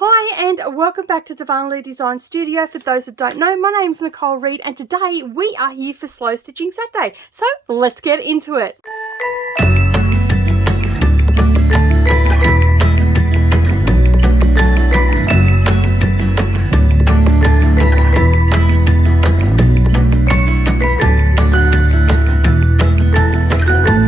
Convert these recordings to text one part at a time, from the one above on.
Hi and welcome back to Darvanalee Designs Studio. For those that don't know, my name's Nicole Reed and today we are here for Slow Stitching Saturday. So let's get into it.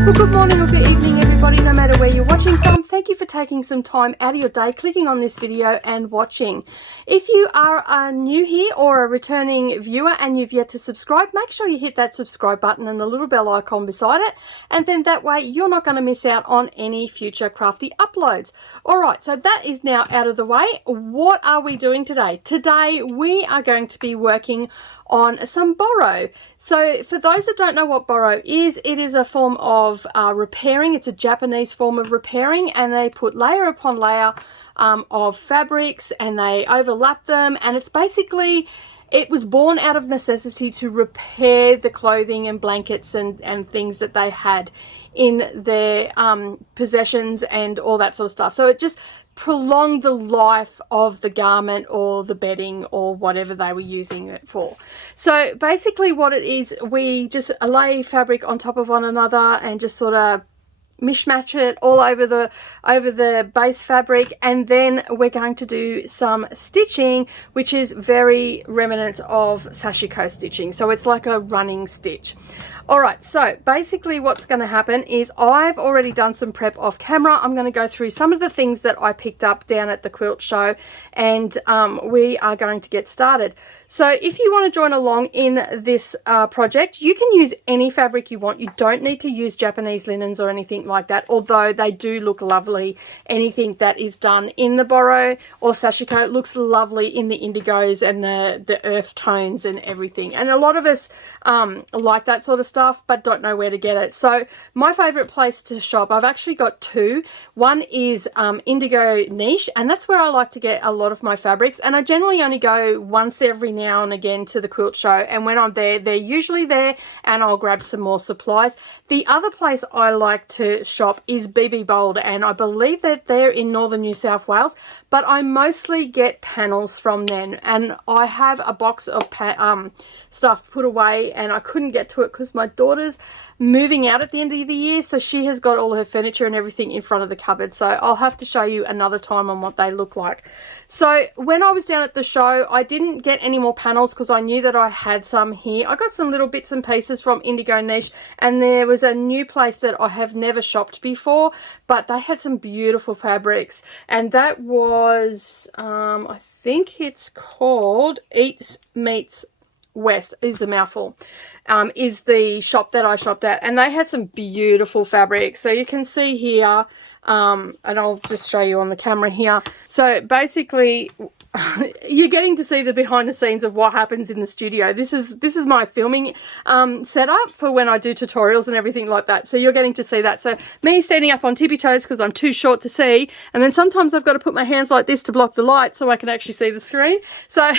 Well, good morning or good evening everybody, no matter where you're watching from. Thank you for taking some time out of your day, clicking on this video and watching. If you are new here or a returning viewer and you've yet to subscribe, make sure you hit that subscribe button and the little bell icon beside it, and then that way you're not going to miss out on any future crafty uploads. Alright, so that is now out of the way. What are we doing today? Today we are going to be working on some Boro. So for those that don't know what Boro is, it is a form of repairing. It's a Japanese form of repairing, and they put layer upon layer of fabrics and they overlap them, and it's basically, it was born out of necessity to repair the clothing and blankets and things that they had in their possessions and all that sort of stuff. So it just prolonged the life of the garment or the bedding or whatever they were using it for. So basically what it is, we just lay fabric on top of one another and just sort of mishmash it all over the base fabric, and then we're going to do some stitching which is very remnant of Sashiko stitching, so it's like a running stitch. Alright, so basically what's going to happen is I've already done some prep off camera. I'm going to go through some of the things that I picked up down at the quilt show, and we are going to get started. So if you want to join along in this project, you can use any fabric you want. You don't need to use Japanese linens or anything like that, although they do look lovely. Anything that is done in the Boro or Sashiko looks lovely in the indigos and the earth tones and everything. And a lot of us like that sort of stuff but don't know where to get it. So my favorite place to shop, I've actually got two. One is Indigo Niche, and that's where I like to get a lot of my fabrics, and I generally only go once every now and again to the quilt show, and when I'm there, they're usually there and I'll grab some more supplies. The other place I like to shop is BB Bold, and I believe that they're in northern New South Wales, but I mostly get panels from them, and I have a box of stuff put away and I couldn't get to it because my daughter's moving out at the end of the year, so she has got all her furniture and everything in front of the cupboard, so I'll have to show you another time on what they look like. So when I was down at the show, I didn't get any more panels because I knew that I had some here. I got some little bits and pieces from Indigo Niche, and there was a new place that I have never shopped before, but they had some beautiful fabrics, and that was I think it's called Eats Meets West, is a mouthful, is the shop that I shopped at, and they had some beautiful fabrics. So you can see here, and I'll just show you on the camera here. So basically you're getting to see the behind the scenes of what happens in the studio. This is my filming setup for when I do tutorials and everything like that. So you're getting to see that. So me standing up on tippy toes because I'm too short to see, and then sometimes I've got to put my hands like this to block the light so I can actually see the screen. So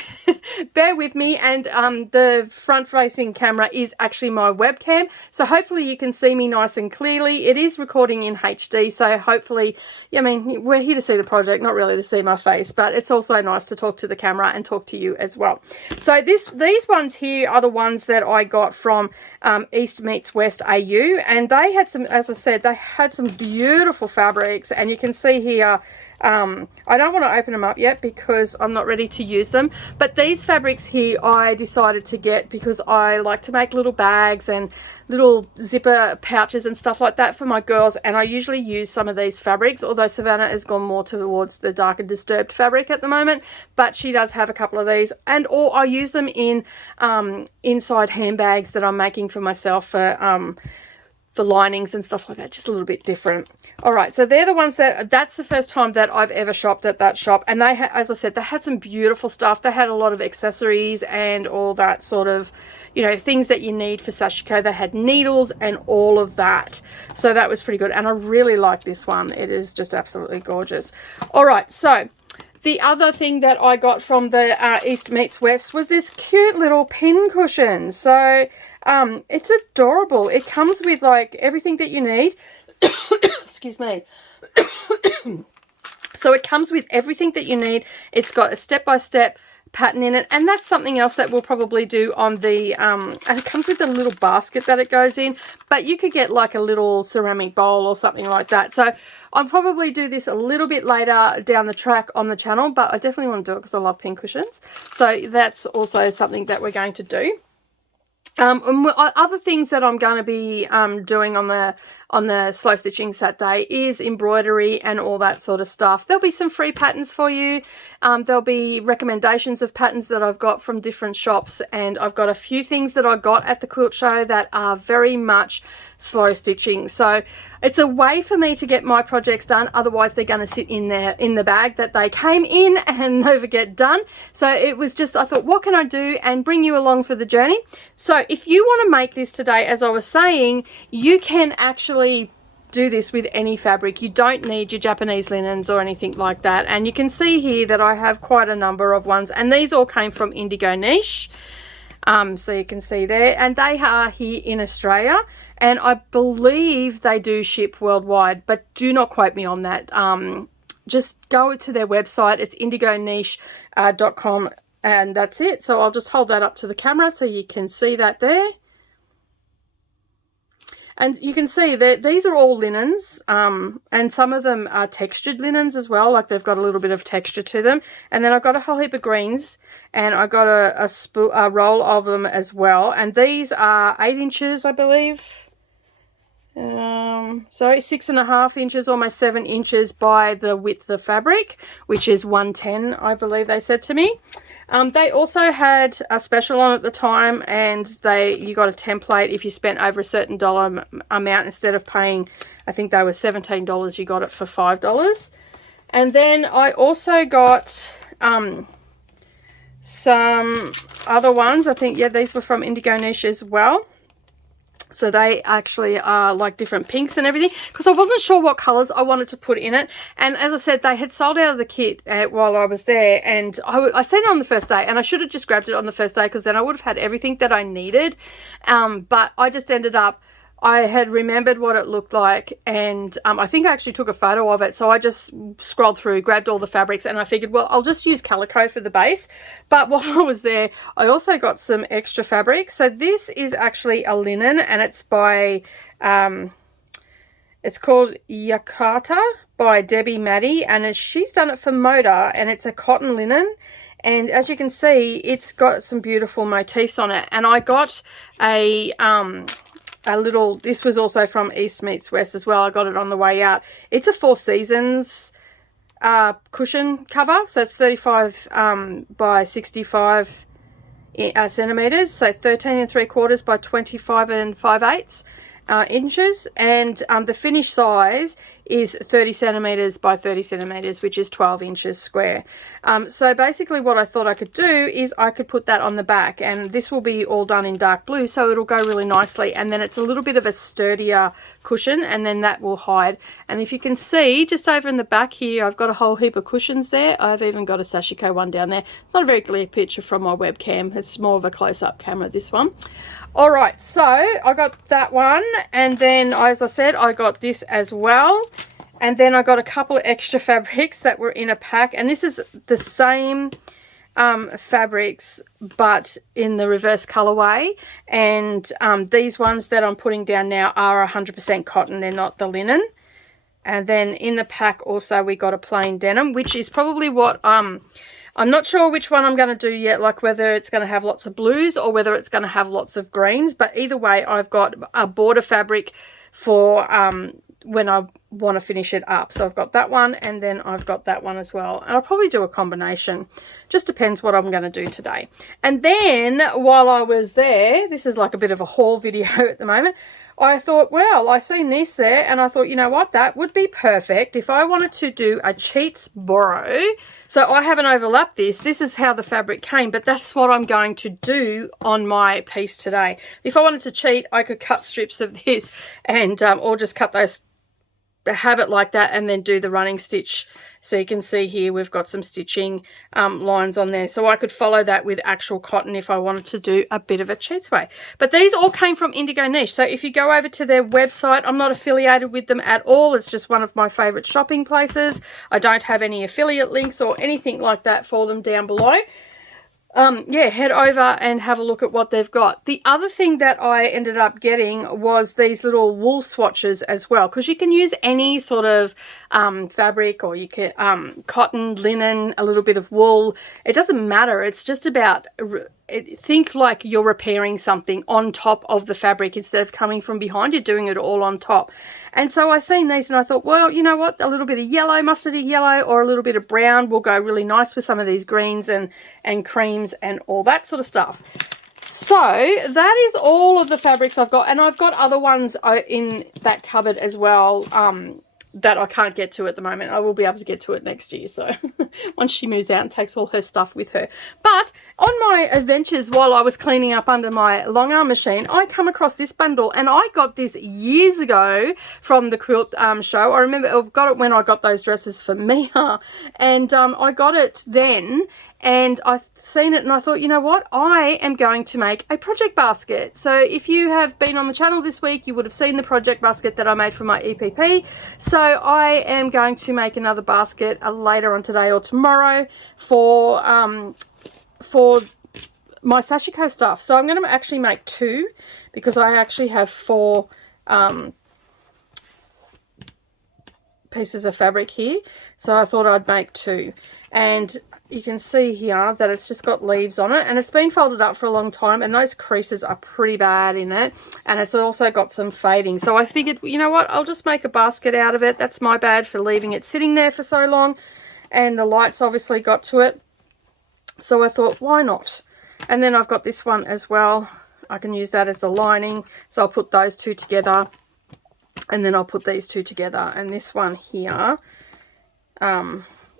bear with me, and the front facing camera is actually my webcam, so hopefully you can see me nice and clearly. It is recording in HD, so hopefully, I mean, we're here to see the project, not really to see my face, but it's also nice to talk to the camera and talk to you as well. So these ones here are the ones that I got from East Meets West AU, and they had some, as I said, they had some beautiful fabrics, and you can see here, I don't want to open them up yet because I'm not ready to use them, but these fabrics here I decided to get because I like to make little bags and little zipper pouches and stuff like that for my girls, and I usually use some of these fabrics, although Savannah has gone more towards the dark and disturbed fabric at the moment, but she does have a couple of these, and or I use them in inside handbags that I'm making for myself for linings and stuff like that, just a little bit different. All right, so they're the ones that's the first time that I've ever shopped at that shop, and they as I said, they had some beautiful stuff. They had a lot of accessories and all that sort of, you know, things that you need for Sashiko. They had needles and all of that, so that was pretty good, and I really like this one. It is just absolutely gorgeous. All right, so the other thing that I got from the East Meets West was this cute little pin cushion. So it's adorable. It comes with like everything that you need. Excuse me. So it comes with everything that you need. It's got a step-by-step pattern in it, and that's something else that we'll probably do on the and it comes with a little basket that it goes in, but you could get like a little ceramic bowl or something like that. So I'll probably do this a little bit later down the track on the channel, but I definitely want to do it because I love pin cushions. So that's also something that we're going to do. And other things that I'm going to be doing on the Slow Stitching Saturday is embroidery and all that sort of stuff. There'll be some free patterns for you. There'll be recommendations of patterns that I've got from different shops, and I've got a few things that I got at the quilt show that are very much slow stitching. So it's a way for me to get my projects done, otherwise they're going to sit in there in the bag that they came in and never get done. So it was just, I thought, what can I do and bring you along for the journey? So if you want to make this today, as I was saying, you can actually do this with any fabric. You don't need your Japanese linens or anything like that. And you can see here that I have quite a number of ones, and these all came from Indigo Niche. So you can see there, and they are here in Australia, and I believe they do ship worldwide, but do not quote me on that. Just go to their website. It's indigoniche.com, and that's it. So I'll just hold that up to the camera so you can see that there. And you can see that these are all linens, and some of them are textured linens as well, like they've got a little bit of texture to them. And then I've got a whole heap of greens, and I got a roll of them as well. And these are 8 inches, I believe. Sorry, 6.5 inches, almost 7 inches by the width of fabric, which is 110, I believe they said to me. They also had a special on at the time, and you got a template if you spent over a certain dollar amount. Instead of paying, I think they were $17, you got it for $5. And then I also got some other ones. I think, yeah, these were from Indigo Niche as well. So they actually are like different pinks and everything, because I wasn't sure what colours I wanted to put in it. And as I said, they had sold out of the kit while I was there, and I seen it on the first day, and I should have just grabbed it on the first day, because then I would have had everything that I needed. But I just ended up, I had remembered what it looked like, and I think I actually took a photo of it. So I just scrolled through, grabbed all the fabrics, and I figured, well, I'll just use calico for the base. But while I was there, I also got some extra fabric. So this is actually a linen, and it's by, it's called Yakata by Debbie Maddie, and she's done it for Moda, and it's a cotton linen. And as you can see, it's got some beautiful motifs on it. And I got a little, this was also from East Meets West as well. I got it on the way out. It's a 4 Seasons cushion cover. So it's 35 by 65 centimeters. So 13 3/4 by 25 5/8 inches. And the finished size is 30 centimeters by 30 centimeters, which is 12 inches square. So basically what I thought I could do is I could put that on the back, and this will be all done in dark blue, so it'll go really nicely. And then it's a little bit of a sturdier cushion, and then that will hide. And if you can see just over in the back here, I've got a whole heap of cushions there. I've even got a Sashiko one down there. It's not a very clear picture from my webcam. It's more of a close-up camera, this one. All right, so I got that one, and then as I said, I got this as well. And then I got a couple of extra fabrics that were in a pack, and this is the same fabrics but in the reverse colorway. And these ones that I'm putting down now are 100% cotton, they're not the linen. And then in the pack also we got a plain denim, which is probably what I'm not sure which one I'm going to do yet, like whether it's going to have lots of blues or whether it's going to have lots of greens. But either way, I've got a border fabric for when I want to finish it up. So I've got that one, and then I've got that one as well. And I'll probably do a combination. Just depends what I'm going to do today. And then while I was there, this is like a bit of a haul video at the moment, I thought, well, I seen this there, and I thought, you know what, that would be perfect if I wanted to do a Cheats Boro. So I haven't overlapped this. This is how the fabric came, but that's what I'm going to do on my piece today. If I wanted to cheat, I could cut strips of this and or just cut those have it like that and then do the running stitch. So you can see here we've got some stitching lines on there, so I could follow that with actual cotton if I wanted to do a bit of a cheats way. But these all came from Indigo Niche, so if you go over to their website, I'm not affiliated with them at all, it's just one of my favorite shopping places. I don't have any affiliate links or anything like that for them down below. Yeah, head over and have a look at what they've got. The other thing that I ended up getting was these little wool swatches as well, because you can use any sort of fabric, or you can cotton, linen, a little bit of wool. It doesn't matter. It's just about think like you're repairing something on top of the fabric instead of coming from behind. You're doing it all on top. And so I seen these and I thought, well, you know what, a little bit of yellow, mustardy yellow, or a little bit of brown will go really nice with some of these greens and creams and all that sort of stuff. So that is all of the fabrics I've got, and I've got other ones in that cupboard as well that I can't get to at the moment. I will be able to get to it next year, so once she moves out and takes all her stuff with her. But on my adventures while I was cleaning up under my long arm machine, I come across this bundle, and I got this years ago from the quilt show. I remember I got it when I got those dresses for Mia, and I got it then, and I've seen it and I thought, you know what, I am going to make a project basket. So if you have been on the channel this week, you would have seen the project basket that I made for my EPP. So I am going to make another basket later on today or tomorrow for my Sashiko stuff. So I'm going to actually make 2, because I actually have 4 pieces of fabric here. So I thought I'd make 2. And you can see here that it's just got leaves on it, and it's been folded up for a long time, and those creases are pretty bad in it, and it's also got some fading. So I figured, you know what, I'll just make a basket out of it. That's my bad for leaving it sitting there for so long, and the lights obviously got to it. So I thought, why not? And then I've got this one as well. I can use that as the lining. So I'll put those 2 together, and then I'll put these 2 together. And this one here,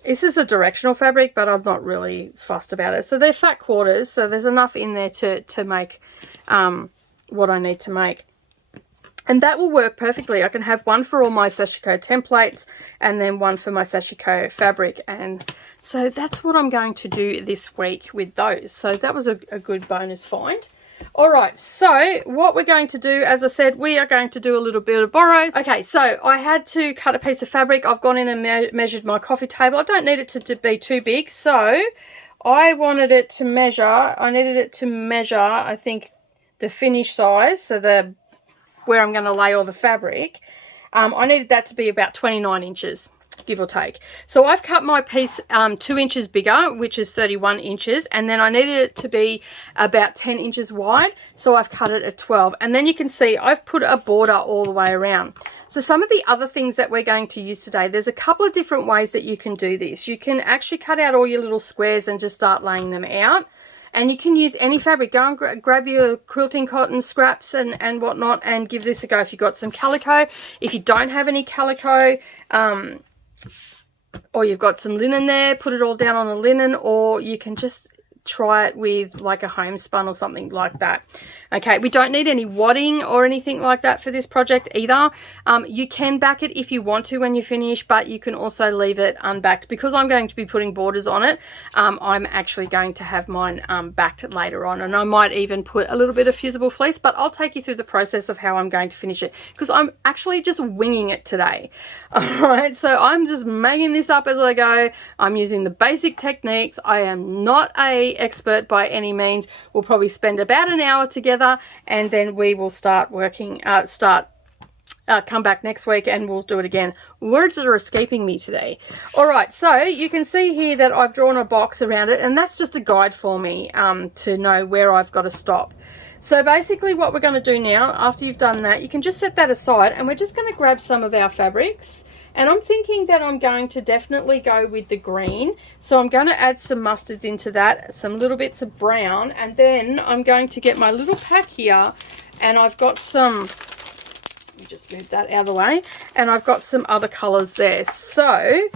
this is a directional fabric, but I'm not really fussed about it. So they're fat quarters, so there's enough in there to make what I need to make. And that will work perfectly. I can have one for all my Sashiko templates and then one for my Sashiko fabric. And so that's what I'm going to do this week with those. So that was a good bonus find. All right, so what we're going to do, as I said, we are going to do a little bit of Boros. Okay, so I had to cut a piece of fabric. I've gone in and measured my coffee table. I don't need it to be too big, so I wanted it to measure, I needed it to measure, I think, the finish size, so where I'm going to lay all the fabric. I needed that to be about 29 inches. Give or take. So I've cut my piece 2 inches bigger, which is 31 inches, and then I needed it to be about 10 inches wide, so I've cut it at 12. And then you can see I've put a border all the way around. So some of the other things that we're going to use today, there's a couple of different ways that you can do this. You can actually cut out all your little squares and just start laying them out. And you can use any fabric. Go and grab your quilting cotton scraps and whatnot and give this a go if you've got some calico. If you don't have any calico, or you've got some linen there, put it all down on the linen, or you can just try it with like a homespun or something like that. Okay, we don't need any wadding or anything like that for this project either. You can back it if you want to when you finish, but you can also leave it unbacked. Because I'm going to be putting borders on it, I'm actually going to have mine backed later on, and I might even put a little bit of fusible fleece, but I'll take you through the process of how I'm going to finish it, because I'm actually just winging it today. All right, so I'm just making this up as I go. I'm using the basic techniques. I am not a expert by any means. We'll probably spend about an hour together, and then we will start working, come back next week and we'll do it again. Words are escaping me today. All right, so you can see here that I've drawn a box around it, and that's just a guide for me to know where I've got to stop. So basically what we're going to do now, after you've done that, you can just set that aside, and we're just going to grab some of our fabrics. And I'm thinking that I'm going to definitely go with the green. So I'm going to add some mustards into that, some little bits of brown, and then I'm going to get my little pack here, and I've got some, let me just move that out of the way, and I've got some other colors there. So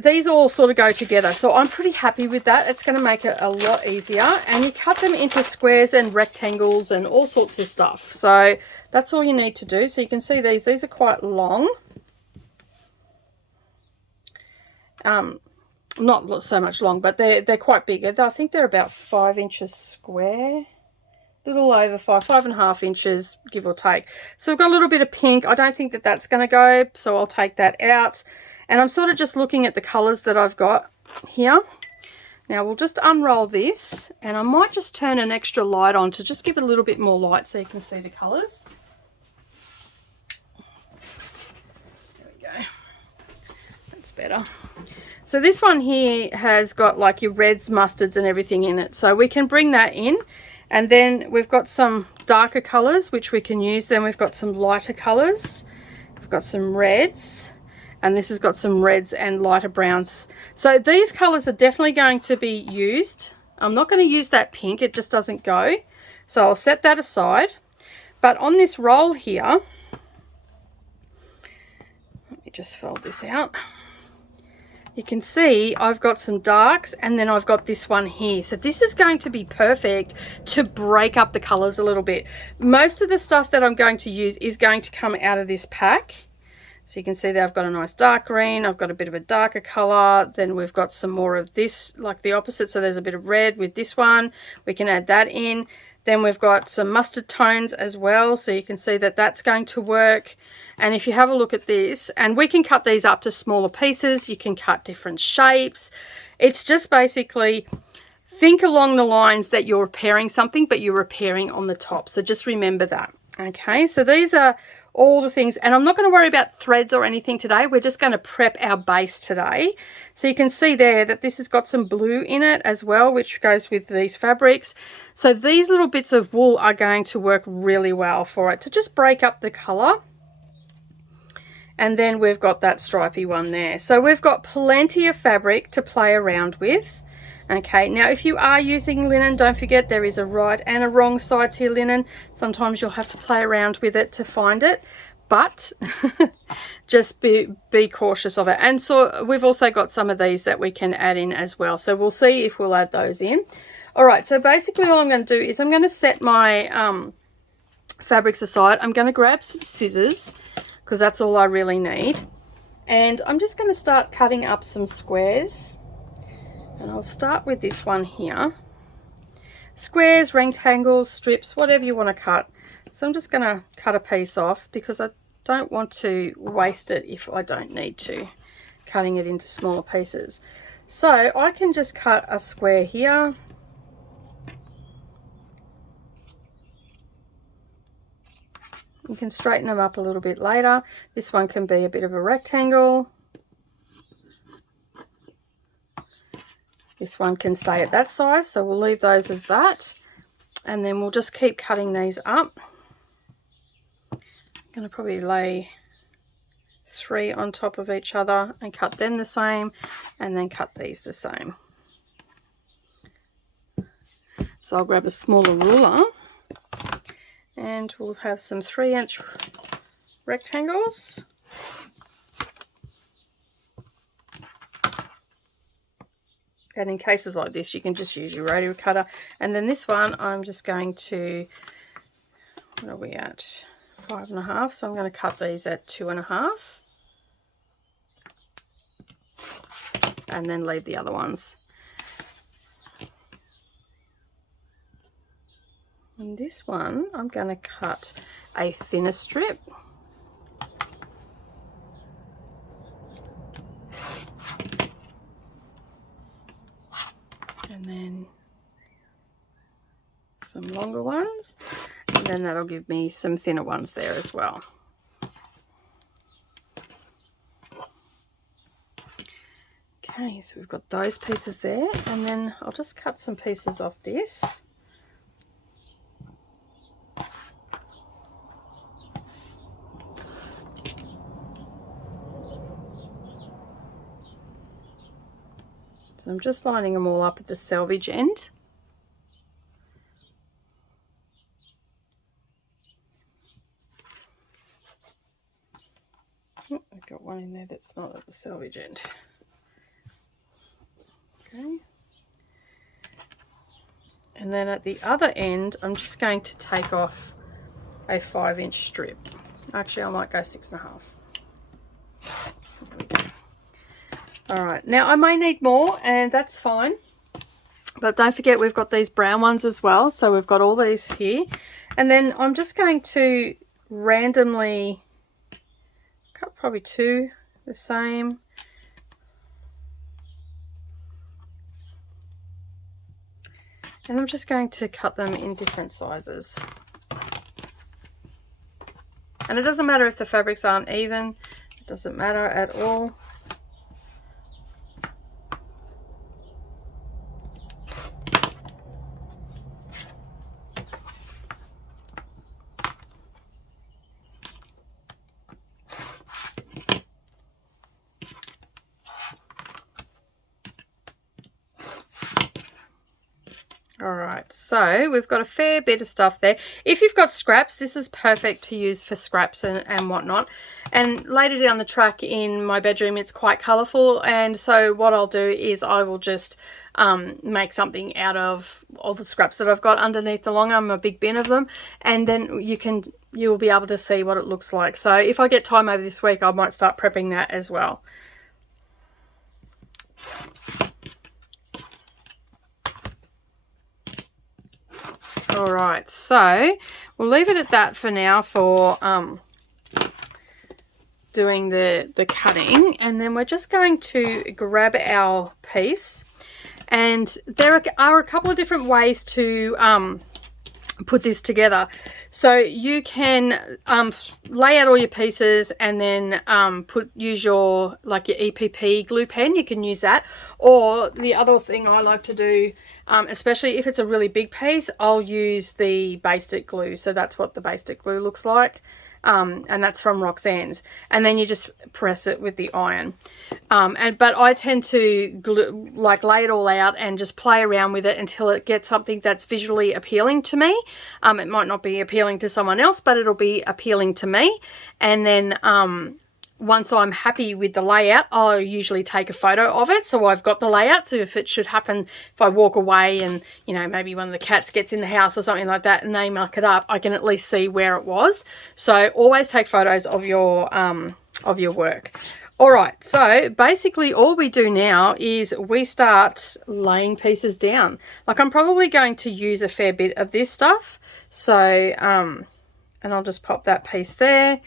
these all sort of go together, so I'm pretty happy with that. It's going to make it a lot easier, and you cut them into squares and rectangles and all sorts of stuff. So that's all you need to do. So you can see these are quite long, not so much long, but they're quite big. I think they're about 5 inches square, a little over 5.5 inches, give or take. So we've got a little bit of pink. I don't think that that's going to go, so I'll take that out. And I'm sort of just looking at the colors that I've got here. Now we'll just unroll this, and I might just turn an extra light on to just give it a little bit more light so you can see the colors. There we go. That's better. So this one here has got like your reds, mustards and everything in it. So we can bring that in. And then we've got some darker colors which we can use. Then we've got some lighter colors. We've got some reds. And this has got some reds and lighter browns. So these colors are definitely going to be used. I'm not going to use that pink. It just doesn't go. So I'll set that aside. But on this roll here, let me just fold this out. You can see I've got some darks, and then I've got this one here. So this is going to be perfect to break up the colors a little bit. Most of the stuff that I'm going to use is going to come out of this pack. So you can see that I've got a nice dark green, I've got a bit of a darker color, then we've got some more of this, like the opposite. So there's a bit of red with this one. We can add that in. Then we've got some mustard tones as well. So you can see that that's going to work. And if you have a look at this, and we can cut these up to smaller pieces, you can cut different shapes. It's just basically think along the lines that you're repairing something, but you're repairing on the top. So just remember that. Okay, so these are all the things, and I'm not going to worry about threads or anything today. We're just going to prep our base today. So you can see there that this has got some blue in it as well, which goes with these fabrics. So these little bits of wool are going to work really well for it to just break up the color. And then we've got that stripy one there. So we've got plenty of fabric to play around with. Okay, now if you are using linen, don't forget there is a right and a wrong side to your linen. Sometimes you'll have to play around with it to find it, but just be cautious of it. And so we've also got some of these that we can add in as well. So we'll see if we'll add those in. All right, so basically all I'm going to do is I'm going to set my fabrics aside. I'm going to grab some scissors because that's all I really need. And I'm just going to start cutting up some squares. And I'll start with this one here. Squares, rectangles, strips, whatever you want to cut. So I'm just going to cut a piece off because I don't want to waste it if I don't need to, cutting it into smaller pieces. So I can just cut a square here. You can straighten them up a little bit later. This one can be a bit of a rectangle. This one can stay at that size, so we'll leave those as that. And then we'll just keep cutting these up. I'm going to probably lay 3 on top of each other and cut them the same, and then cut these the same. So I'll grab a smaller ruler, and we'll have some 3-inch rectangles. And in cases like this, you can just use your rotary cutter. And then this one, I'm just going to, what are we at? 5.5. So I'm going to cut these at 2.5. And then leave the other ones. And this one, I'm going to cut a thinner strip. And then some longer ones, and then that'll give me some thinner ones there as well. Okay, so we've got those pieces there, and then I'll just cut some pieces off this. So I'm just lining them all up at the selvage end. Oh, I've got one in there that's not at the selvage end. Okay. And then at the other end, I'm just going to take off a 5-inch strip. Actually, I might go 6.5. There we go. All right, now I may need more, and that's fine. But don't forget, we've got these brown ones as well. So we've got all these here. And then I'm just going to randomly cut probably 2 the same. And I'm just going to cut them in different sizes. And it doesn't matter if the fabrics aren't even. It doesn't matter at all. Alright, so we've got a fair bit of stuff there. If you've got scraps, this is perfect to use for scraps and whatnot. And later down the track in my bedroom, it's quite colourful, and so what I'll do is I will just make something out of all the scraps that I've got underneath the long arm, a big bin of them, and then you'll be able to see what it looks like. So if I get time over this week, I might start prepping that as well. All right, so we'll leave it at that for now for doing the cutting, and then we're just going to grab our piece. And there are a couple of different ways to put this together. So you can lay out all your pieces and then use your EPP glue pen. You can use that, or the other thing I like to do, especially if it's a really big piece, I'll use the basted glue. So that's what the basted glue looks like. And that's from Roxanne's, and then you just press it with the iron. But I tend to lay it all out and just play around with it until it gets something that's visually appealing to me. It might not be appealing to someone else, but it'll be appealing to me. And then once I'm happy with the layout, I'll usually take a photo of it, so I've got the layout. So if it should happen, if I walk away and, you know, maybe one of the cats gets in the house or something like that and they muck it up, I can at least see where it was. So always take photos of your work. All right, so basically all we do now is we start laying pieces down. Like, I'm probably going to use a fair bit of this stuff. So, and I'll just pop that piece there.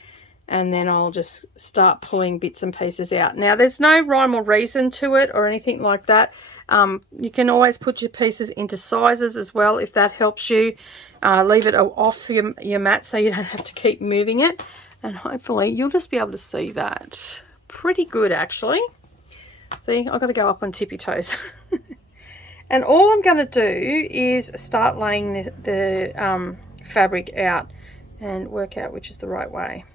And then I'll just start pulling bits and pieces out. Now, there's no rhyme or reason to it or anything like that. You can always put your pieces into sizes as well if that helps you. Leave it off your mat so you don't have to keep moving it. And hopefully you'll just be able to see that pretty good, actually. See, I've got to go up on tippy toes. And all I'm going to do is start laying the fabric out and work out which is the right way.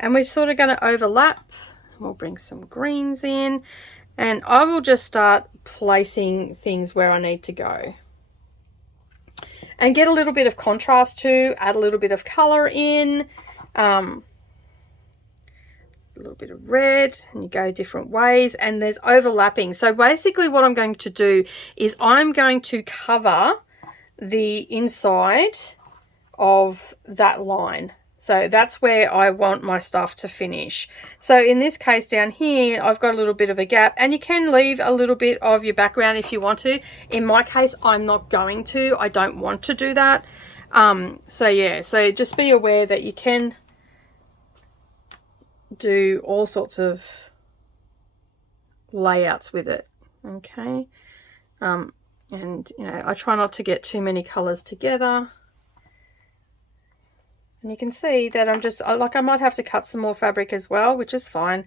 And we're sort of going to overlap. We'll bring some greens in, and I will just start placing things where I need to go. And get a little bit of contrast too, add a little bit of color in, a little bit of red, and you go different ways, and there's overlapping. So basically what I'm going to do is I'm going to cover the inside of that line. So that's where I want my stuff to finish. So in this case down here, I've got a little bit of a gap, and you can leave a little bit of your background if you want to. In my case, I'm not going to. I don't want to do that. So yeah, so just be aware that you can do all sorts of layouts with it. Okay. And you know, I try not to get too many colors together. And you can see that I'm just, like, I might have to cut some more fabric as well, which is fine.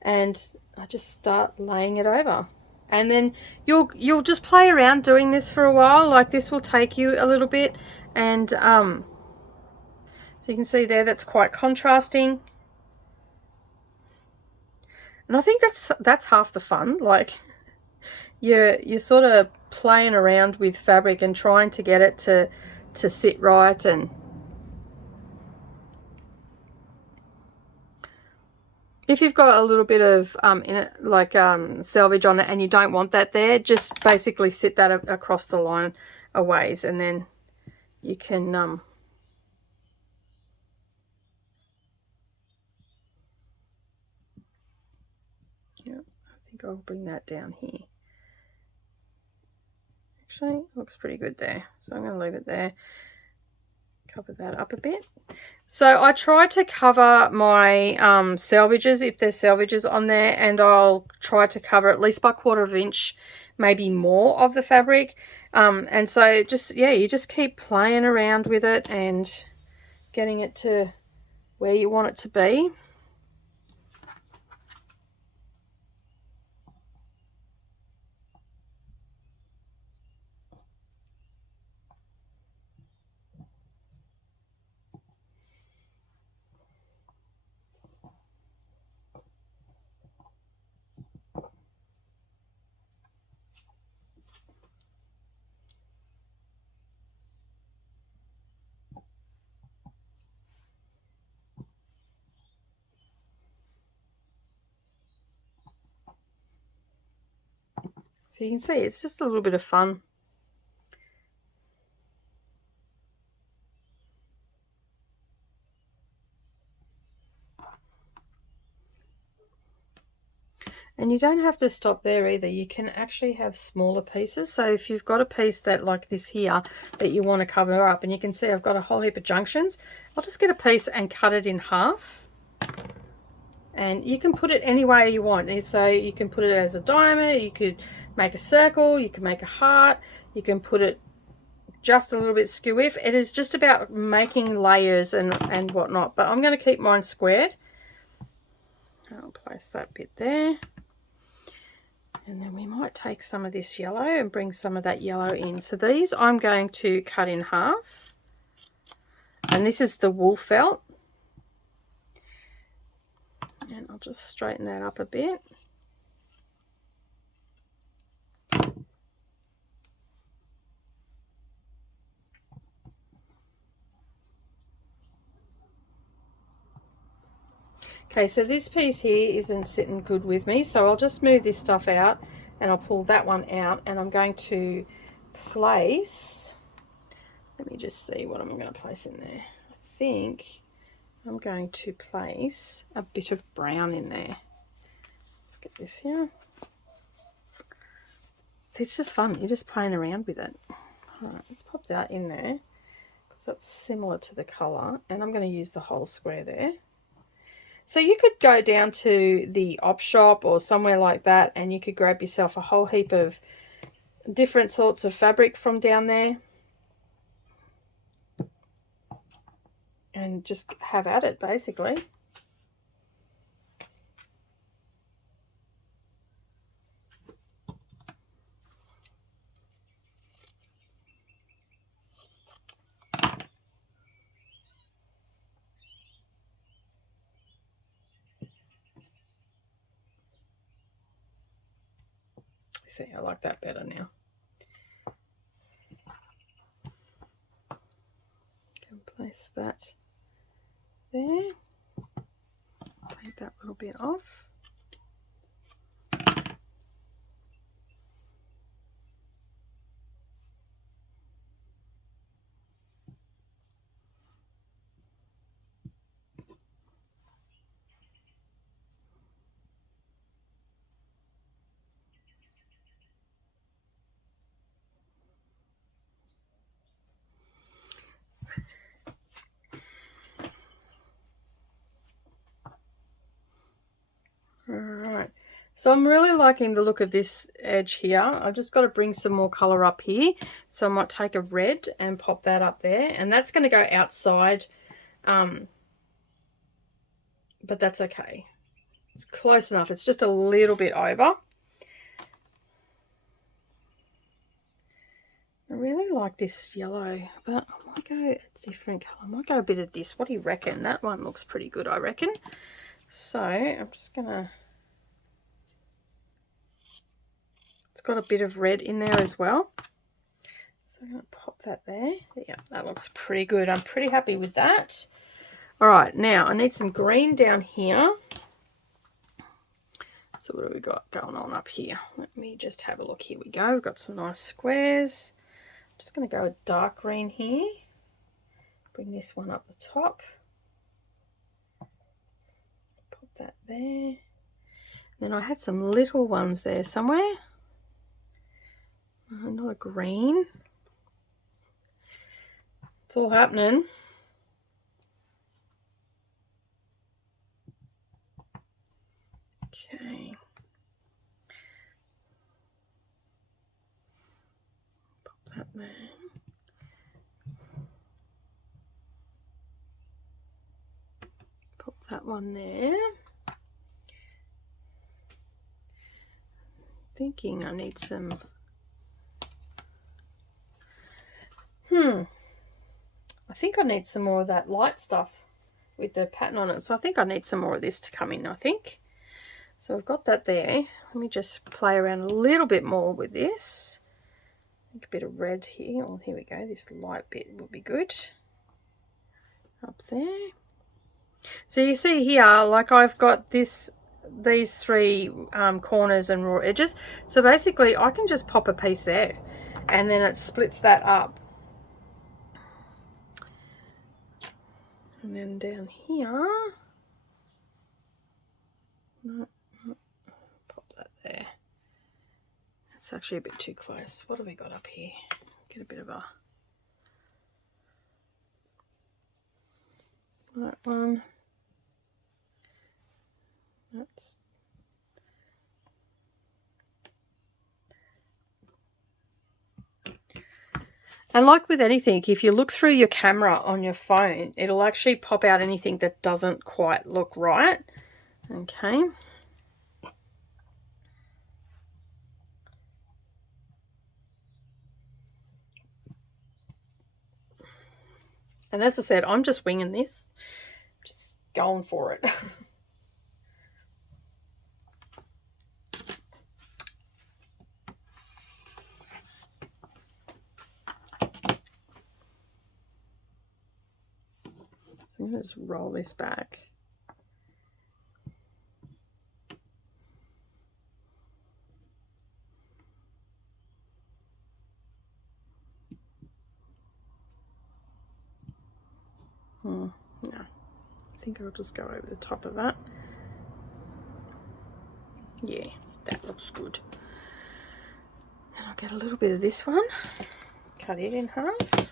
And I just start laying it over. And then you'll just play around doing this for a while. Like, this will take you a little bit. And so you can see there, that's quite contrasting. And I think that's half the fun. Like, you're sort of playing around with fabric and trying to get it to sit right. If you've got a little bit of in it, like selvage on it, and you don't want that there, just basically sit that across the line a ways, and then you can yeah, I think I'll bring that down here. Actually, looks pretty good there, so I'm going to leave it there. Cover that up a bit. So I try to cover my selvages, if there's selvages on there, and I'll try to cover at least by 1/4 inch, maybe more of the fabric. And so just, yeah, you just keep playing around with it and getting it to where you want it to be. So you can see it's just a little bit of fun. And you don't have to stop there either. You can actually have smaller pieces. So if you've got a piece that like this here that you want to cover up, and you can see I've got a whole heap of junctions, I'll just get a piece and cut it in half. And you can put it any way you want. So you can put it as a diamond, you could make a circle, you can make a heart, you can put it just a little bit skew if. It is just about making layers and whatnot. But I'm going to keep mine squared. I'll place that bit there. And then we might take some of this yellow and bring some of that yellow in. So these I'm going to cut in half. And this is the wool felt. And I'll just straighten that up a bit. Okay, so this piece here isn't sitting good with me, so I'll just move this stuff out and I'll pull that one out, and I'm going to place, let me just see what I'm going to place in there. I think I'm going to place a bit of brown in there. Let's get this here. So it's just fun, you're just playing around with it. All right, let's pop that in there because that's similar to the colour, and I'm going to use the whole square there. So you could go down to the op shop or somewhere like that, and you could grab yourself a whole heap of different sorts of fabric from down there and just have at it basically. See, I like that better now. Can place that there. Take that little bit off. Alright, so I'm really liking the look of this edge here. I've just got to bring some more colour up here. So I might take a red and pop that up there, and that's going to go outside, but that's okay. It's close enough. It's just a little bit over. I really like this yellow, but I might go a different colour. I might go a bit of this. What do you reckon? That one looks pretty good, I reckon. So I'm just gonna, it's got a bit of red in there as well. So I'm gonna pop that there. Yeah, that looks pretty good. I'm pretty happy with that. All right, now I need some green down here. So what have we got going on up here? Let me just have a look. Here we go. We've got some nice squares. I'm just going to go a dark green here. Bring this one up the top. Put that there. Then I had some little ones there somewhere. Not a green. It's all happening. Okay. Pop that there. Pop that one there. Thinking I need some. I think I need some more of that light stuff with the pattern on it. So I think I need some more of this to come in, I think. So I've got that there. Let me just play around a little bit more with this. I think a bit of red here. Oh, here we go. This light bit will be good. Up there. So you see here, like I've got these three corners and raw edges. So basically I can just pop a piece there and then it splits that up. And then down here, pop that there. That's actually a bit too close. What have we got up here? Get a bit of a, that one. That's, and like with anything, if you look through your camera on your phone, it'll actually pop out anything that doesn't quite look right. Okay. And as I said, I'm just winging this, just going for it. So I'm going to just roll this back. No, I think I'll just go over the top of that. Yeah, that looks good. And I'll get a little bit of this one, cut it in half.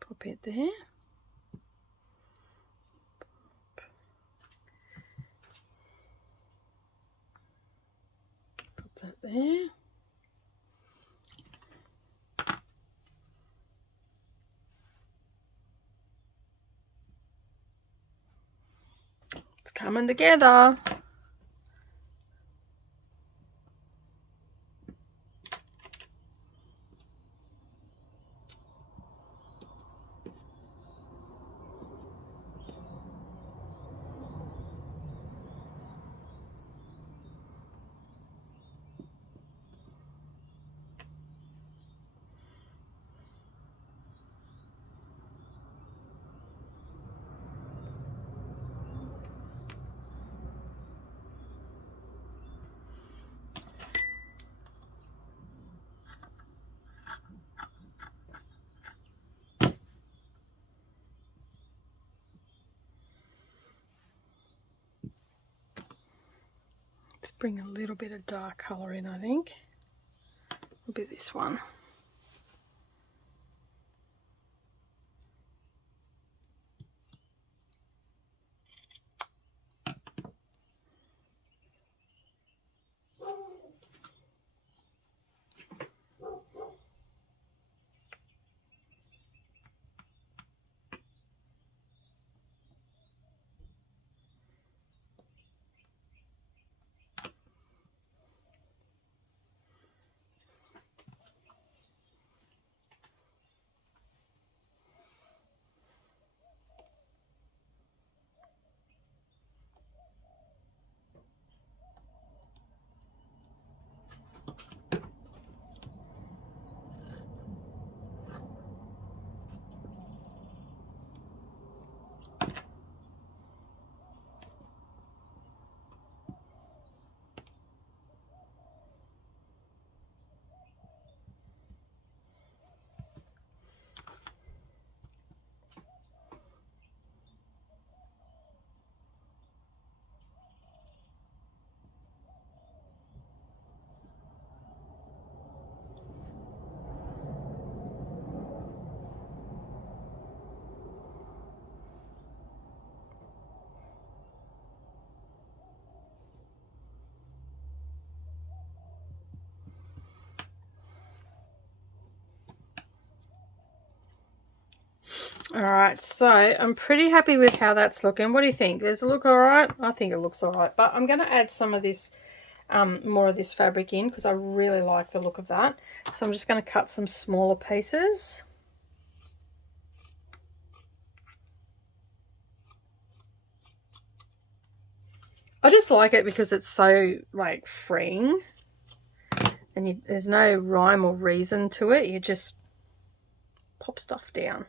Pop it there. Pop that there. It's coming together. Let's bring a little bit of dark colour in, I think. A bit of this one. Alright, so I'm pretty happy with how that's looking. What do you think? Does it look alright? I think it looks alright, but I'm going to add some of this, more of this fabric in because I really like the look of that. So I'm just going to cut some smaller pieces. I just like it because it's so like freeing, and there's no rhyme or reason to it. You just pop stuff down.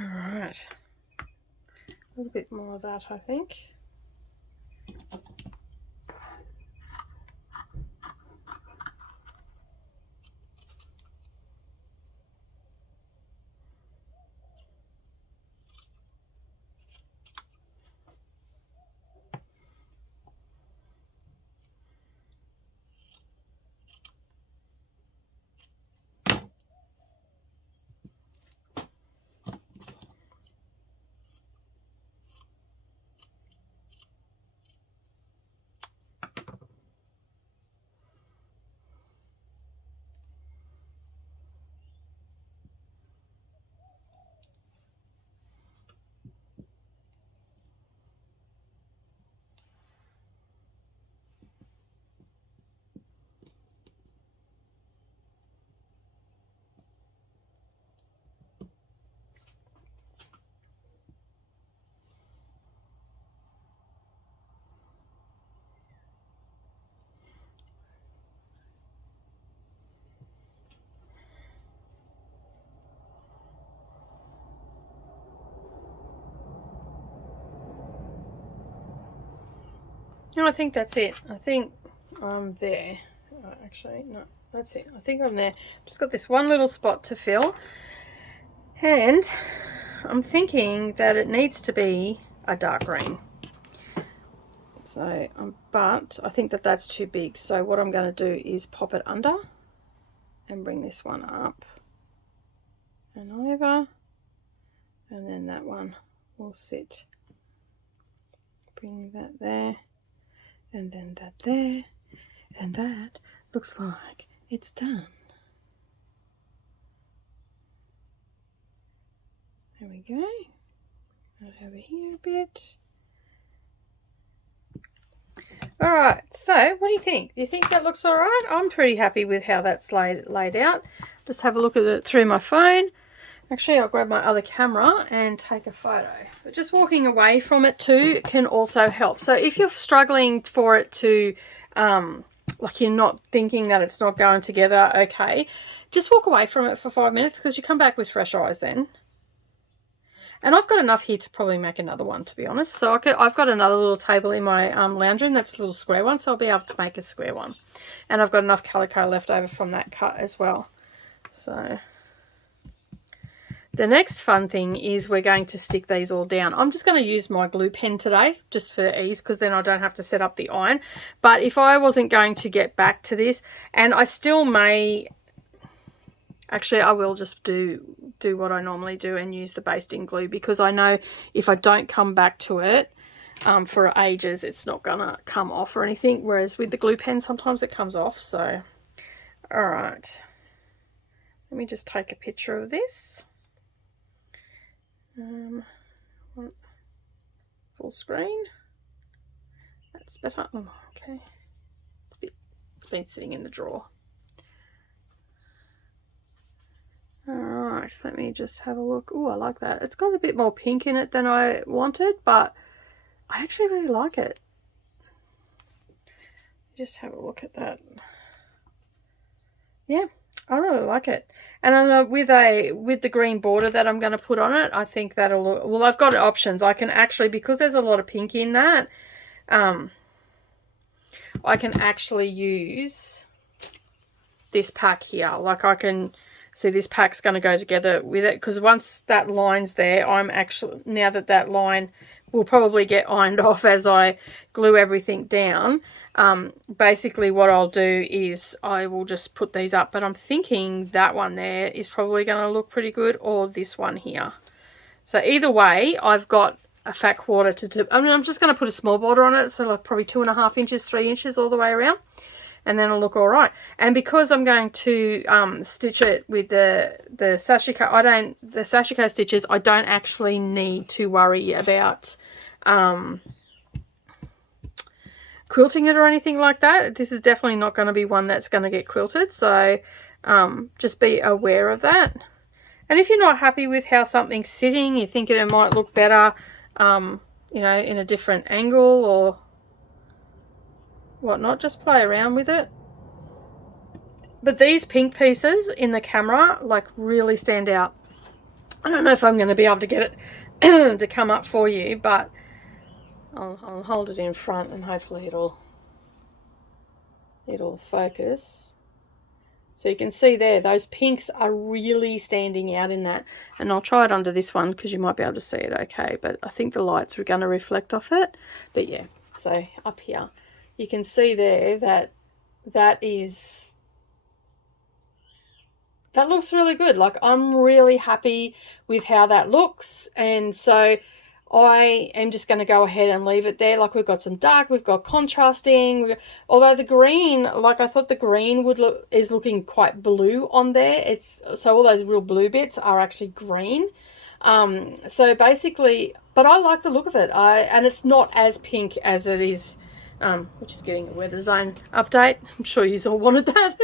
All right, a little bit more of that, I think. No, I think that's it. I think I'm there. Actually, no, that's it. I think I'm there. Just got this one little spot to fill, and I'm thinking that it needs to be a dark green. So, but I think that that's too big. So what I'm going to do is pop it under and bring this one up and over, and then that one will sit. Bring that there. And then that there, and that looks like it's done. There we go. Right over here a bit. Alright, so what do you think? Do you think that looks alright? I'm pretty happy with how that's laid out. Just have a look at it through my phone. Actually, I'll grab my other camera and take a photo. But just walking away from it too can also help. So if you're struggling for it to, like you're not thinking that it's not going together, okay, just walk away from it for 5 minutes because you come back with fresh eyes then. And I've got enough here to probably make another one, to be honest. So I've got another little table in my lounge room. That's a little square one, so I'll be able to make a square one. And I've got enough calico left over from that cut as well. So the next fun thing is we're going to stick these all down. I'm just going to use my glue pen today just for ease because then I don't have to set up the iron. But if I wasn't going to get back to this, and I still may, actually I will just do what I normally do and use the basting glue, because I know if I don't come back to it for ages, it's not going to come off or anything. Whereas with the glue pen, sometimes it comes off. So, all right. Let me just take a picture of this. Full screen. That's better. Oh, okay. It's been sitting in the drawer. Alright, let me just have a look. Oh, I like that. It's got a bit more pink in it than I wanted, but I actually really like it. Just have a look at that. Yeah, I really like it. And then with the green border that I'm going to put on it, I think that'll look, well, I've got options. I can actually, because there's a lot of pink in that, I can actually use this pack here. Like I can see this pack's going to go together with it, because once that line's there, I'm actually, now that line will probably get ironed off as I glue everything down. Basically what I'll do is I will just put these up, but I'm thinking that one there is probably going to look pretty good, or this one here. So either way, I've got a fat quarter to do. I mean, I'm just going to put a small border on it, so like probably 2.5 inches, 3 inches all the way around, and then it'll look all right. And because I'm going to stitch it with the Sashiko, the Sashiko stitches, I don't actually need to worry about quilting it or anything like that. This is definitely not going to be one that's going to get quilted, so just be aware of that. And if you're not happy with how something's sitting, you think it might look better, you know, in a different angle or whatnot, just play around with it. But these pink pieces in the camera like really stand out. I don't know if I'm going to be able to get it to come up for you, but I'll hold it in front and hopefully it'll focus. So you can see there, those pinks are really standing out in that. And I'll try it under this one because you might be able to see it okay, but I think the lights are going to reflect off it. But yeah, so up here you can see there that looks really good. Like, I'm really happy with how that looks, and so I am just going to go ahead and leave it there. Like, we've got some dark, we've got contrasting, although the green, like I thought the green is looking quite blue on there. So all those real blue bits are actually green. So basically, but I like the look of it. And it's not as pink as it is. We're just getting a weather zone update. I'm sure you all wanted that.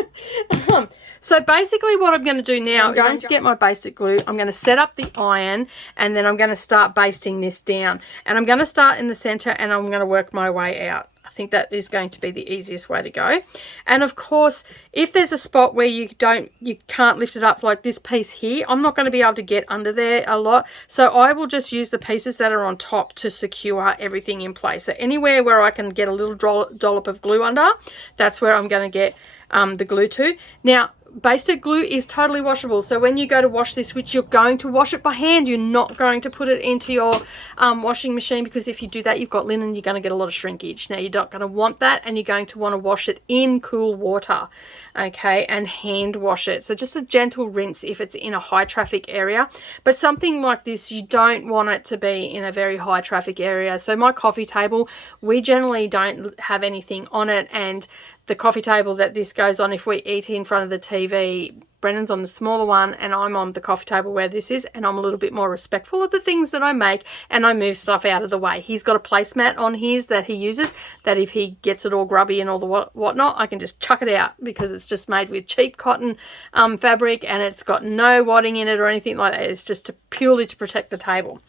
So basically what I'm going to do now is I'm going to get my basic glue. I'm going to set up the iron, and then I'm going to start basting this down. And I'm going to start in the center, and I'm going to work my way out. I think that is going to be the easiest way to go. And of course, if there's a spot where you can't lift it up, like this piece here, I'm not going to be able to get under there a lot. So I will just use the pieces that are on top to secure everything in place. So anywhere where I can get a little dollop of glue under, that's where I'm going to get the glue to. Now, basted glue is totally washable, so when you go to wash this, which you're going to wash it by hand, you're not going to put it into your washing machine, because if you do that, you've got linen, you're going to get a lot of shrinkage. Now, you're not going to want that, and you're going to want to wash it in cool water, okay, and hand wash it. So just a gentle rinse if it's in a high traffic area, but something like this, you don't want it to be in a very high traffic area. So my coffee table, we generally don't have anything on it, and the coffee table that this goes on, if we eat in front of the TV, Brennan's on the smaller one and I'm on the coffee table where this is, and I'm a little bit more respectful of the things that I make, and I move stuff out of the way. He's got a placemat on his that he uses, that if he gets it all grubby and all the whatnot, I can just chuck it out, because it's just made with cheap cotton fabric, and it's got no wadding in it or anything like that. It's just purely to protect the table.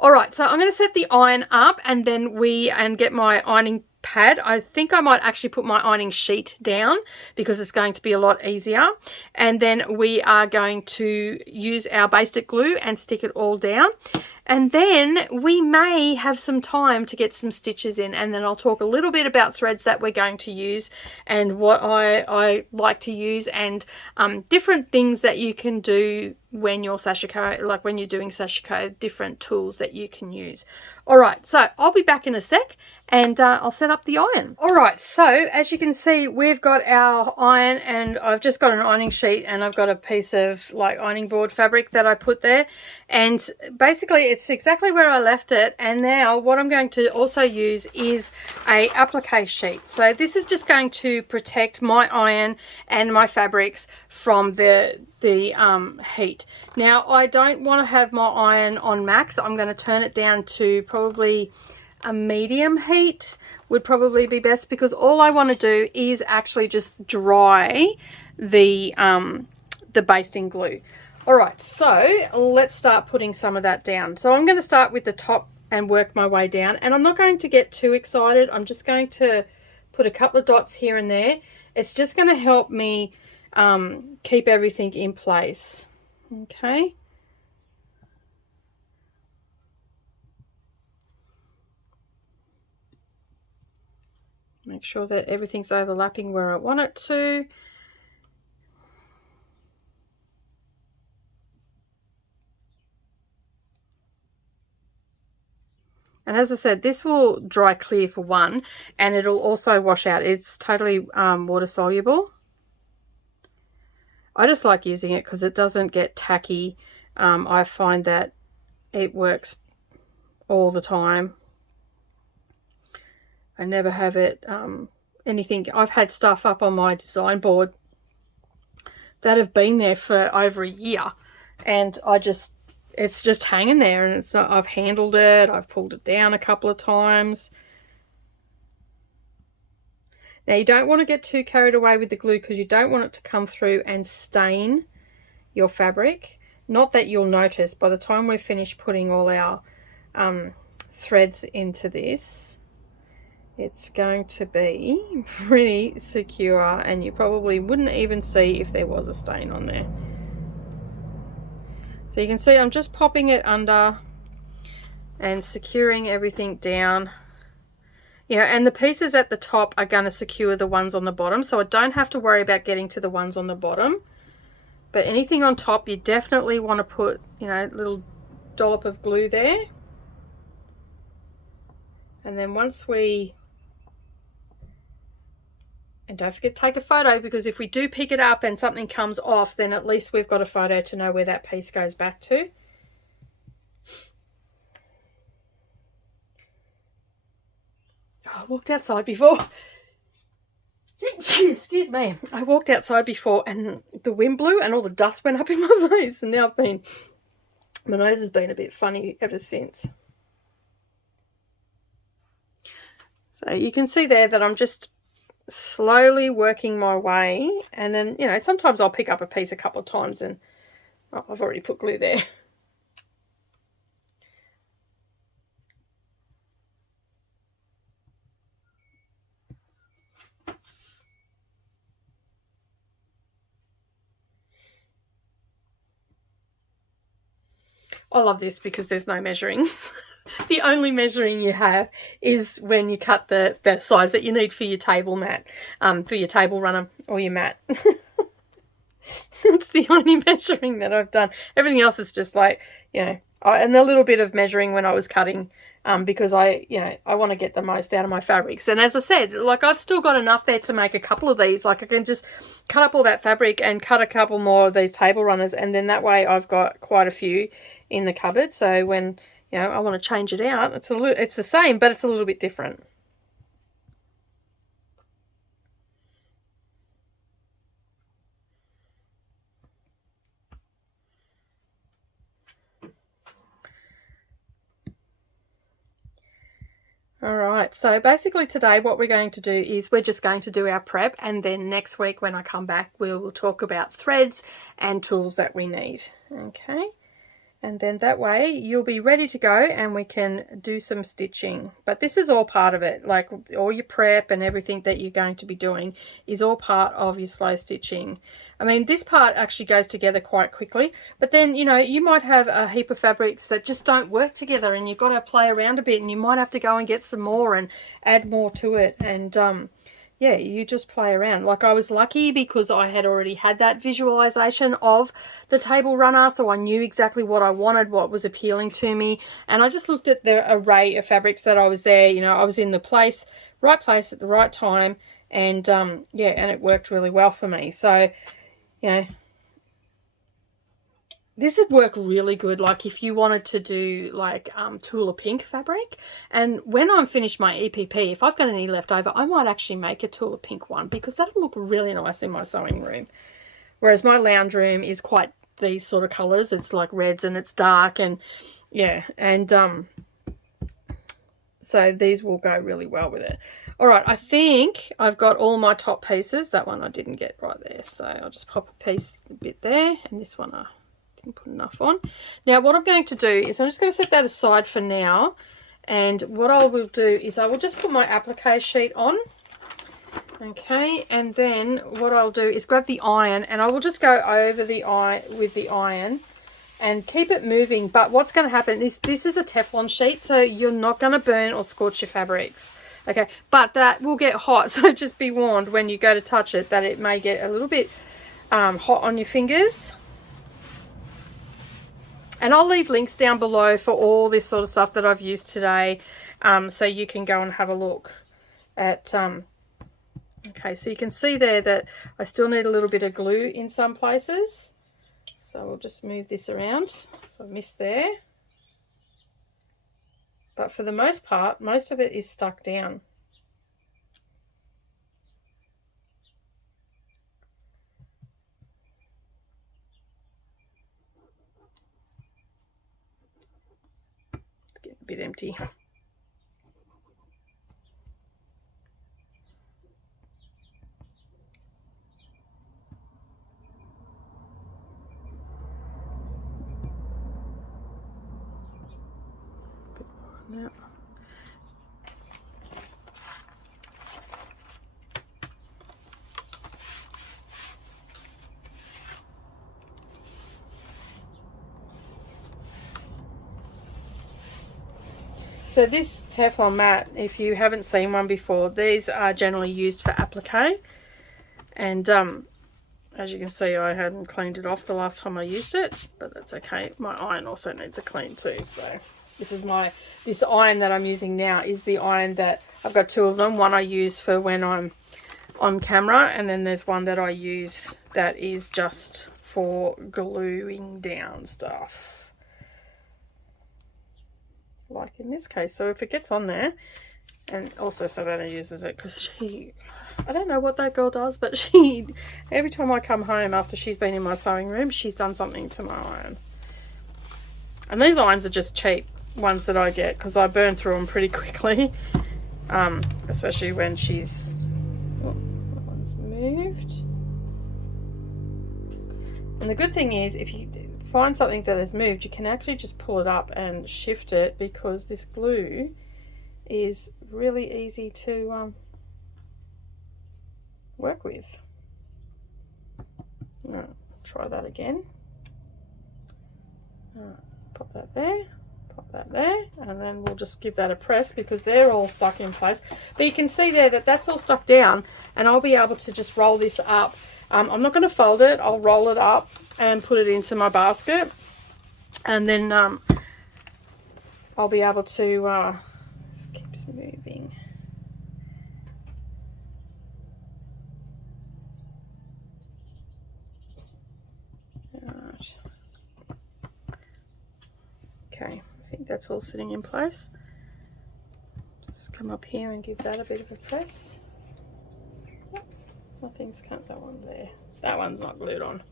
All right, so I'm going to set the iron up, and then get my ironing pad. I think I might actually put my ironing sheet down, because it's going to be a lot easier. And then we are going to use our basted glue and stick it all down. And then we may have some time to get some stitches in, and then I'll talk a little bit about threads that we're going to use and what I like to use, and different things that you can do when you're Sashiko, like when you're doing Sashiko, different tools that you can use. All right, so I'll be back in a sec, and I'll set up the iron. All right, so as you can see, we've got our iron, and I've just got an ironing sheet, and I've got a piece of like ironing board fabric that I put there. And basically it's exactly where I left it, and now what I'm going to also use is a applique sheet. So this is just going to protect my iron and my fabrics from the heat. Now I don't want to have my iron on max. I'm going to turn it down to probably a medium heat would probably be best, because all I want to do is actually just dry the basting glue. All right, so let's start putting some of that down. So I'm going to start with the top and work my way down, and I'm not going to get too excited. I'm just going to put a couple of dots here and there. It's just going to help me keep everything in place. Okay. Make sure that everything's overlapping where I want it to. And as I said, this will dry clear for one, and it'll also wash out. It's totally water soluble. I just like using it because it doesn't get tacky. I find that it works all the time. I never have it anything. I've had stuff up on my design board that have been there for over a year, and it's just hanging there, and it's not, I've handled it, I've pulled it down a couple of times. Now you don't want to get too carried away with the glue, because you don't want it to come through and stain your fabric. Not that you'll notice by the time we're finished putting all our threads into this. It's going to be pretty secure, and you probably wouldn't even see if there was a stain on there. So you can see I'm just popping it under and securing everything down. Yeah, and the pieces at the top are going to secure the ones on the bottom, so I don't have to worry about getting to the ones on the bottom. But anything on top, you definitely want to put, you know, a little dollop of glue there. And then once we... And don't forget to take a photo, because if we do pick it up and something comes off, then at least we've got a photo to know where that piece goes back to. Oh, I walked outside before. Excuse me. I walked outside before and the wind blew and all the dust went up in my face, and now my nose has been a bit funny ever since. So you can see there that I'm just slowly working my way, and then, you know, sometimes I'll pick up a piece a couple of times and I've already put glue there. I love this because there's no measuring. The only measuring you have is when you cut the size that you need for your table mat, for your table runner or your mat. It's the only measuring that I've done. Everything else is just like, you know, and a little bit of measuring when I was cutting, because I want to get the most out of my fabrics. And as I said, like, I've still got enough there to make a couple of these. Like, I can just cut up all that fabric and cut a couple more of these table runners, and then that way I've got quite a few in the cupboard. So when, you know, I want to change it out, it's the same, but it's a little bit different. All right, so basically today what we're going to do is we're just going to do our prep, and then next week when I come back we will talk about threads and tools that we need. Okay, and then that way you'll be ready to go and we can do some stitching. But this is all part of it, like all your prep and everything that you're going to be doing is all part of your slow stitching. I mean, this part actually goes together quite quickly, but then, you know, you might have a heap of fabrics that just don't work together, and you've got to play around a bit, and you might have to go and get some more and add more to it. And yeah, you just play around. Like, I was lucky because I had already had that visualization of the table runner, so I knew exactly what I wanted, what was appealing to me, and I just looked at the array of fabrics that I was there. You know, I was in the right place at the right time, and yeah, and it worked really well for me. So, you know, this would work really good, like if you wanted to do like Tula Pink fabric. And when I'm finished my EPP, if I've got any left over, I might actually make a Tula Pink one, because that'll look really nice in my sewing room. Whereas my lounge room is quite these sort of colours. It's like reds and it's dark, and yeah, and so these will go really well with it. All right, I think I've got all my top pieces. That one I didn't get right there, so I'll just pop a piece a bit there, and this one I didn't put enough on. Now what I'm going to do is I'm just going to set that aside for now, and what I will do is I will just put my applique sheet on. Okay, and then what I'll do is grab the iron, and I will just go over the iron with the iron and keep it moving. But what's going to happen is this is a Teflon sheet, so you're not going to burn or scorch your fabrics. Okay, but that will get hot, so just be warned when you go to touch it that it may get a little bit hot on your fingers. And I'll leave links down below for all this sort of stuff that I've used today, so you can go and have a look at okay, so you can see there that I still need a little bit of glue in some places. So we'll just move this around. So I missed there. But for the most part, most of it is stuck down. It's getting a bit empty. Now. So this Teflon mat, if you haven't seen one before, these are generally used for applique, and as you can see, I hadn't cleaned it off the last time I used it, but that's okay. My iron also needs a clean too. So this iron that I'm using now is the iron that I've got two of them. One I use for when I'm on camera, and then there's one that I use that is just for gluing down stuff, like in this case. So if it gets on there, and also Savannah uses it because I don't know what that girl does, but every time I come home after she's been in my sewing room, she's done something to my iron. And these irons are just cheap ones that I get because I burn through them pretty quickly, especially when she's that one's moved. And the good thing is, if you find something that has moved, you can actually just pull it up and shift it, because this glue is really easy to work with. Right, try that again. Pop that there, pop that there, and then we'll just give that a press because they're all stuck in place. But you can see there that that's all stuck down, and I'll be able to just roll this up. I'm not going to fold it, I'll roll it up and put it into my basket, and then I'll be able to just keeps moving. Right. Okay, I think that's all sitting in place. Just come up here and give that a bit of a press. Yep, nothing's cut. That one there. That one's not glued on.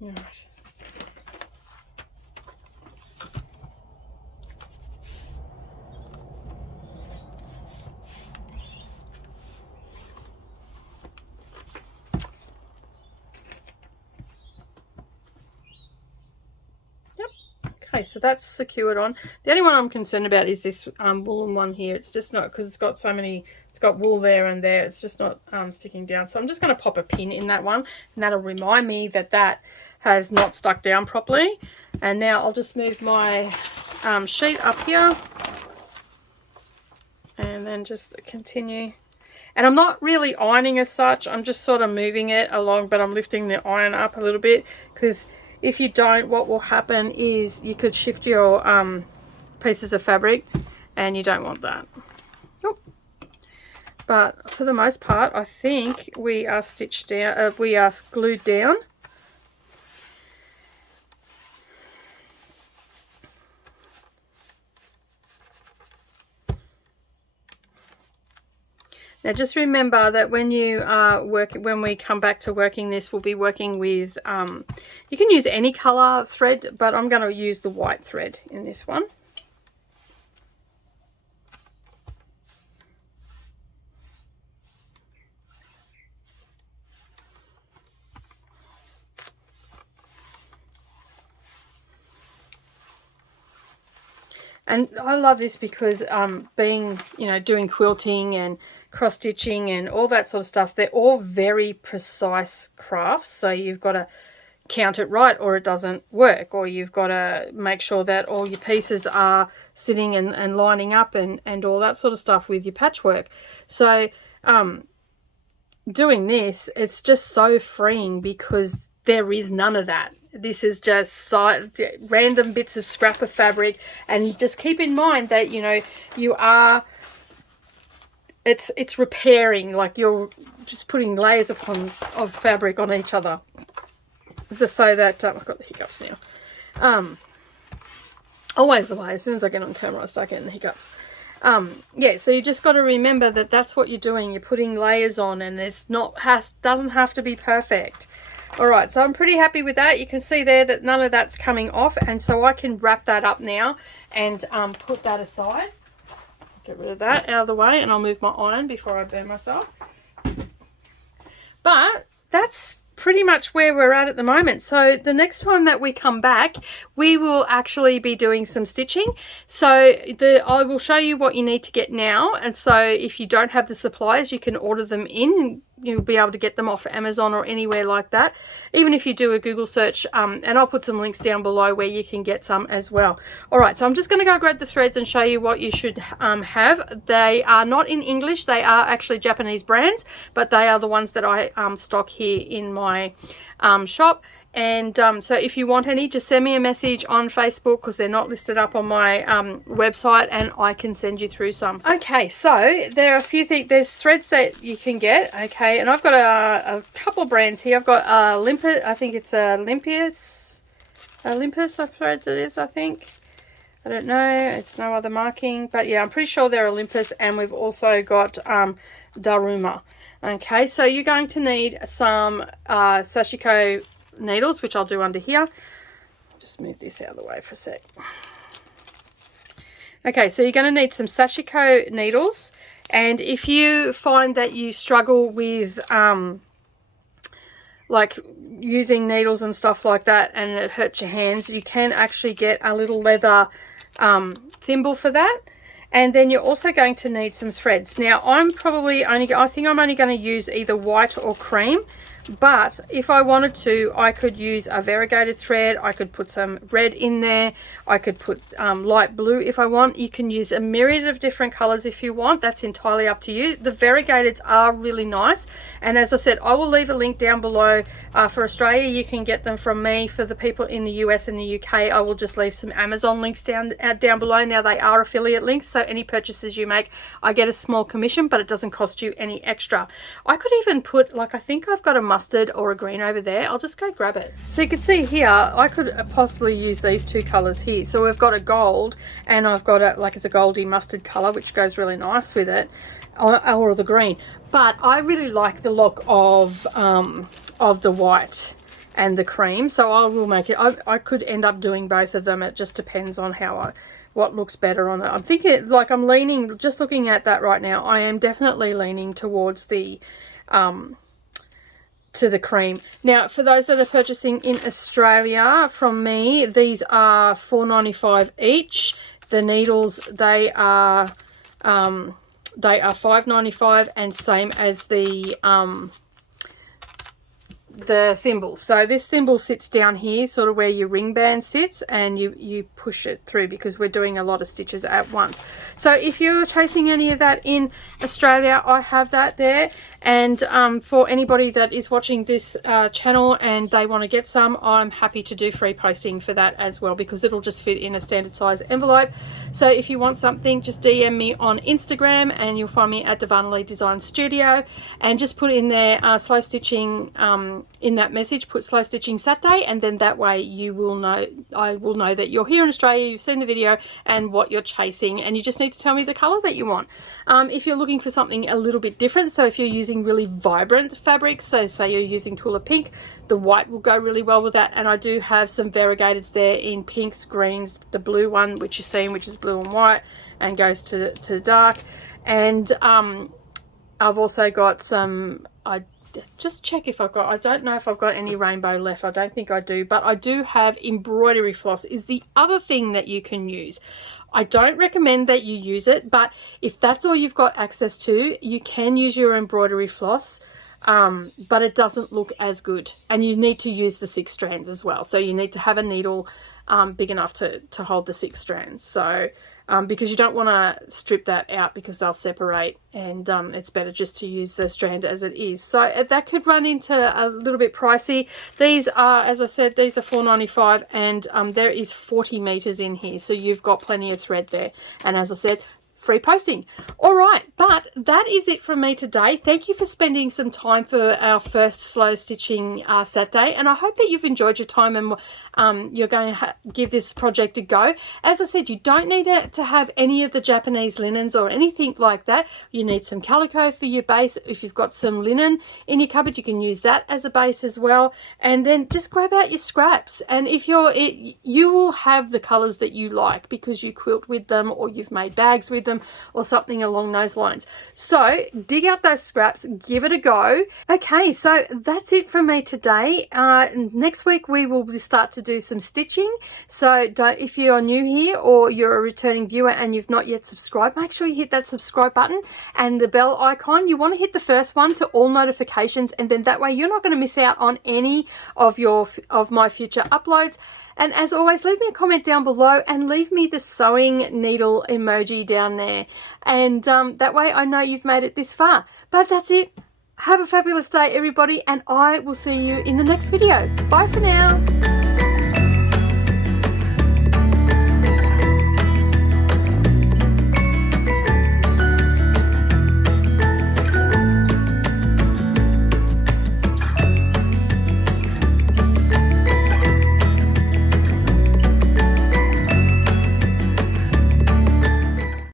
Right. Okay, so that's secured on. The only one I'm concerned about is this woolen one here. It's just not, because it's got so many, it's got wool there and there, it's just not sticking down. So I'm just going to pop a pin in that one, and that'll remind me that that has not stuck down properly. And now I'll just move my sheet up here and then just continue. And I'm not really ironing as such, I'm just sort of moving it along, but I'm lifting the iron up a little bit, because If you don't, what will happen is you could shift your pieces of fabric, and you don't want that. Oop. But for the most part, I think we are stitched down, we are glued down. Now just remember that when you when we come back to working this, we'll be working with, you can use any colour thread, but I'm going to use the white thread in this one. And I love this because being, you know, doing quilting and cross stitching and all that sort of stuff, they're all very precise crafts. So you've got to count it right or it doesn't work, or you've got to make sure that all your pieces are sitting and lining up and all that sort of stuff with your patchwork. So doing this, it's just so freeing because there is none of that. This is just random bits of scrap of fabric, and just keep in mind that, you know, you are, it's repairing, like you're just putting layers of fabric on each other, just so that I've got the hiccups now. Always the way, as soon as I get on camera I start getting the hiccups. Yeah, so you just got to remember that that's what you're doing. You're putting layers on, and it's not doesn't have to be perfect. All right, so I'm pretty happy with that. You can see there that none of that's coming off, and so I can wrap that up now and put that aside. Get rid of that out of the way, and I'll move my iron before I burn myself. But that's pretty much where we're at the moment. So the next time that we come back, we will actually be doing some stitching. So I will show you what you need to get now, and so if you don't have the supplies, you can order them in. You'll be able to get them off Amazon or anywhere like that, even if you do a Google search, and I'll put some links down below where you can get some as well. All right, so I'm just going to go grab the threads and show you what you should have. They are not in English, they are actually Japanese brands, but they are the ones that I stock here in my shop. And so if you want any, just send me a message on Facebook, because they're not listed up on my website, and I can send you through some. Okay, so there are a few things. There's threads that you can get. Okay, and I've got a couple of brands here. I've got Olympus. I think it's Olympus threads. It is, I think. I don't know. It's no other marking, but yeah, I'm pretty sure they're Olympus. And we've also got Daruma. Okay, so you're going to need some Sashiko needles, which I'll do under here. Just move this out of the way for a sec. Okay, so you're going to need some Sashiko needles, and if you find that you struggle with like using needles and stuff like that and it hurts your hands, you can actually get a little leather thimble for that. And then you're also going to need some threads. Now I think I'm only going to use either white or cream, but if I wanted to, I could use a variegated thread. I could put some red in there. I could put light blue if I want. You can use a myriad of different colors if you want. That's entirely up to you. The variegateds are really nice, and as I said, I will leave a link down below. For Australia, you can get them from me. For the people in the US and the UK, I will just leave some Amazon links down below. Now they are affiliate links, so any purchases you make, I get a small commission, but it doesn't cost you any extra. I could even put, like, I think I've got a mustard or a green over there. I'll just go grab it. So you can see here, I could possibly use these two colors here. So we've got a gold, and I've got a, like, it's a goldy mustard color, which goes really nice with it, or the green. But I really like the look of the white and the cream, so I will make it. I could end up doing both of them. It just depends on what looks better on it. I'm thinking, like, I'm leaning, just looking at that right now, I am definitely leaning towards the to the cream. Now, for those that are purchasing in Australia from me, these are $4.95 each. The needles, they are $5.95, and same as the the thimble. So this thimble sits down here, sort of where your ring band sits, and you push it through because we're doing a lot of stitches at once. So if you're chasing any of that in Australia, I have that there. And for anybody that is watching this channel and they want to get some, I'm happy to do free posting for that as well, because it'll just fit in a standard size envelope. So if you want something, just DM me on Instagram and you'll find me at Darvanalee Designs Studio, and just put in there slow stitching, in that message put slow stitching Saturday, and then that way you will know, I will know that you're here in Australia, you've seen the video and what you're chasing, and you just need to tell me the color that you want. If you're looking for something a little bit different, so if you're using really vibrant fabrics, so say you're using Tula Pink, the white will go really well with that. And I do have some variegateds there in pinks, greens, the blue one which you're seeing, which is blue and white and goes to dark. And I've also got some, I just check if I've got, I don't know if I've got any rainbow left, I don't think I do, but I do have embroidery floss is the other thing that you can use. I don't recommend that you use it, but if that's all you've got access to, you can use your embroidery floss, but it doesn't look as good, and you need to use the 6 strands as well. So you need to have a needle big enough to hold the 6 strands. So because you don't want to strip that out because they'll separate, and it's better just to use the strand as it is. So that could run into a little bit pricey. These are, as I said, these are $4.95, and there is 40 meters in here, so you've got plenty of thread there. And as I said, free posting. All right, but that is it from me today. Thank you for spending some time for our first slow stitching Saturday, and I hope that you've enjoyed your time, and you're going to give this project a go. As I said, you don't need to have any of the Japanese linens or anything like that. You need some calico for your base. If you've got some linen in your cupboard, you can use that as a base as well. And then just grab out your scraps, and if you will have the colors that you like because you quilt with them, or you've made bags with them, or something along those lines. So dig out those scraps, give it a go. Okay, so that's it from me today. Next week we will start to do some stitching. So if you're new here or you're a returning viewer and you've not yet subscribed, make sure you hit that subscribe button and the bell icon. You want to hit the first one to all notifications, and then that way you're not going to miss out on any of my future uploads. And as always, leave me a comment down below and leave me the sewing needle emoji down there. And that way I know you've made it this far. But that's it. Have a fabulous day, everybody, and I will see you in the next video. Bye for now.